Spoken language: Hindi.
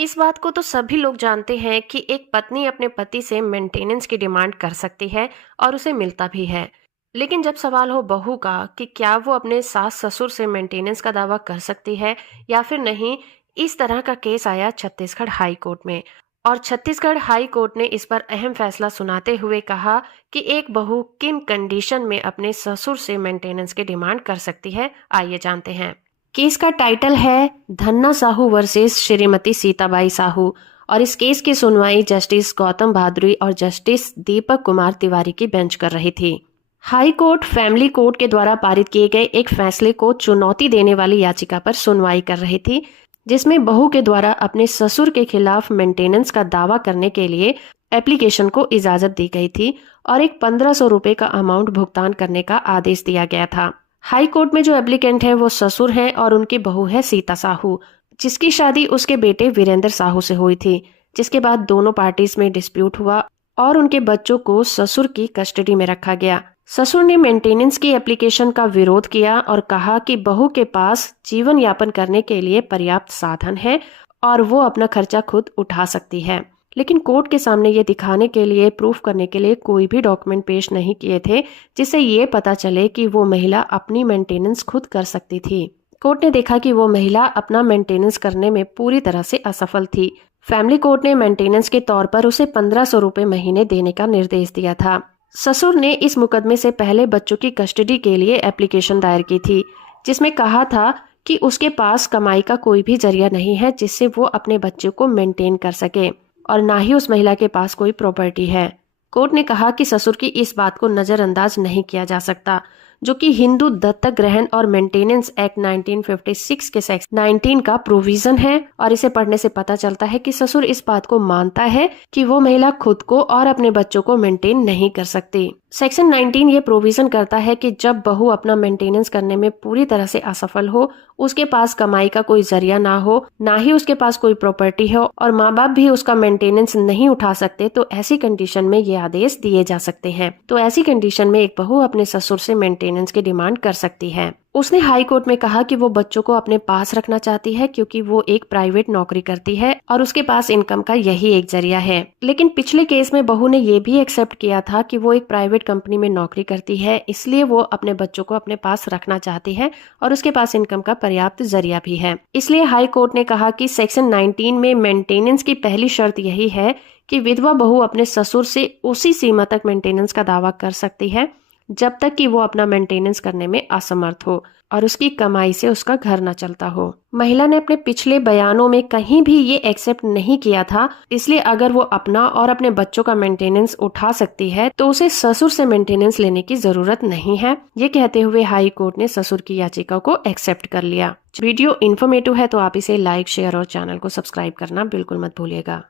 इस बात को तो सभी लोग जानते हैं कि एक पत्नी अपने पति से मेंटेनेंस की डिमांड कर सकती है और उसे मिलता भी है। लेकिन जब सवाल हो बहू का कि क्या वो अपने सास ससुर से मेंटेनेंस का दावा कर सकती है या फिर नहीं, इस तरह का केस आया छत्तीसगढ़ हाई कोर्ट में। और छत्तीसगढ़ हाई कोर्ट ने इस पर अहम फैसला सुनाते हुए कहा कि एक बहू किन कंडीशन में अपने ससुर से मेंटेनेंस की डिमांड कर सकती है। आइए जानते हैं। केस का टाइटल है धन्ना साहू वर्सेस श्रीमती सीताबाई साहू और इस केस की सुनवाई जस्टिस गौतम भादुरी और जस्टिस दीपक कुमार तिवारी की बेंच कर रही थी। हाई कोर्ट फैमिली कोर्ट के द्वारा पारित किए गए एक फैसले को चुनौती देने वाली याचिका पर सुनवाई कर रही थी, जिसमें बहू के द्वारा अपने ससुर के खिलाफ मेंटेनेंस का दावा करने के लिए एप्लीकेशन को इजाजत दी गई थी और एक 1500 रुपए का अमाउंट भुगतान करने का आदेश दिया गया था। हाई कोर्ट में जो एप्लीकेंट है वो ससुर है और उनकी बहू है सीता साहू, जिसकी शादी उसके बेटे वीरेंद्र साहू से हुई थी, जिसके बाद दोनों पार्टीज में डिस्प्यूट हुआ और उनके बच्चों को ससुर की कस्टडी में रखा गया। ससुर ने मेंटेनेंस की एप्लीकेशन का विरोध किया और कहा कि बहू के पास जीवन यापन करने के लिए पर्याप्त साधन है और वो अपना खर्चा खुद उठा सकती है। लेकिन कोर्ट के सामने ये दिखाने के लिए, प्रूफ करने के लिए कोई भी डॉक्यूमेंट पेश नहीं किए थे जिससे ये पता चले कि वो महिला अपनी मेंटेनेंस खुद कर सकती थी। कोर्ट ने देखा कि वो महिला अपना मेंटेनेंस करने में पूरी तरह से असफल थी। फैमिली कोर्ट ने मेंटेनेंस के तौर पर उसे 1500 रुपए महीने देने का निर्देश दिया था। ससुर ने इस मुकदमे से पहले बच्चों की कस्टडी के लिए एप्लीकेशन दायर की थी, जिसमें कहा था कि उसके पास कमाई का कोई भी जरिया नहीं है जिससे वो अपने बच्चों को मेंटेन कर सके और ना ही उस महिला के पास कोई प्रॉपर्टी है। कोर्ट ने कहा कि ससुर की इस बात को नजरअंदाज नहीं किया जा सकता, जो कि हिंदू दत्तक ग्रहण और मेंटेनेंस एक्ट 1956 के सेक्शन 19 का प्रोविजन है और इसे पढ़ने से पता चलता है कि ससुर इस बात को मानता है कि वो महिला खुद को और अपने बच्चों को मेंटेन नहीं कर सकती। सेक्शन 19 ये प्रोविजन करता है कि जब बहू अपना मेंटेनेंस करने में पूरी तरह से असफल हो, उसके पास कमाई का कोई जरिया ना हो, ना ही उसके पास कोई प्रॉपर्टी हो और माँ बाप भी उसका मेंटेनेंस नहीं उठा सकते, तो ऐसी कंडीशन में ये आदेश दिए जा सकते हैं। तो ऐसी कंडीशन में एक बहू अपने ससुर से मेंटेनेंस की डिमांड कर सकती है। उसने हाई कोर्ट में कहा कि वो बच्चों को अपने पास रखना चाहती है क्योंकि वो एक प्राइवेट नौकरी करती है और उसके पास इनकम का यही एक जरिया है। लेकिन पिछले केस में बहू ने ये भी एक्सेप्ट किया था कि वो एक प्राइवेट कंपनी में नौकरी करती है, इसलिए वो अपने बच्चों को अपने पास रखना चाहती है और उसके पास इनकम का पर्याप्त जरिया भी है। इसलिए हाई कोर्ट ने कहा कि सेक्शन 19 में मेंटेनेंस की पहली शर्त यही है कि विधवा बहू अपने ससुर से उसी सीमा तक मेंटेनेंस का दावा कर सकती है जब तक कि वो अपना मेंटेनेंस करने में असमर्थ हो और उसकी कमाई से उसका घर न चलता हो। महिला ने अपने पिछले बयानों में कहीं भी ये एक्सेप्ट नहीं किया था, इसलिए अगर वो अपना और अपने बच्चों का मेंटेनेंस उठा सकती है तो उसे ससुर से मेंटेनेंस लेने की जरूरत नहीं है। ये कहते हुए हाई कोर्ट ने ससुर की याचिका को एक्सेप्ट कर लिया। वीडियो इन्फॉर्मेटिव है तो आप इसे लाइक, शेयर और चैनल को सब्सक्राइब करना बिल्कुल मत भूलिएगा।